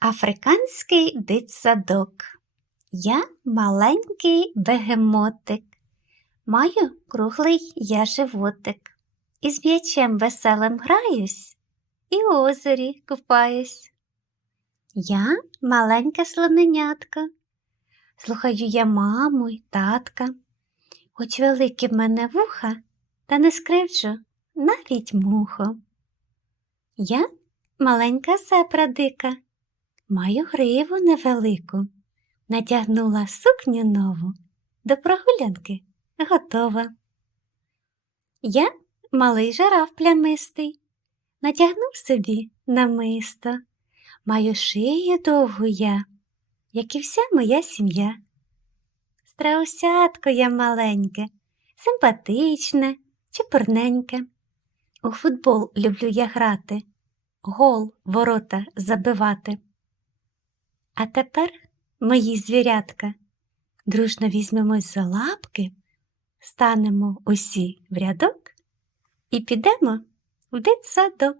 Африканський дитсадок. Я маленький бегемотик. Маю круглий я животик. Із м'ячем веселим граюсь і у озері купаюсь. Я маленьке слоненятко. Слухаю я маму й татка. Хоч великі в мене вуха, та не скривджу навіть муху. Я маленька зебра дика. Маю гриву невелику, натягнула сукню нову, до прогулянки готова. Я малий жираф плямистий, натягнув собі намисто, маю шию довгу я, як і вся моя сім'я. Страусятко я маленьке, симпатичне, чепурненьке. У футбол люблю я грати, гол ворота забивати. А тепер, мої звірятка, дружно візьмемось за лапки, станемо усі в рядок і підемо в дитсадок.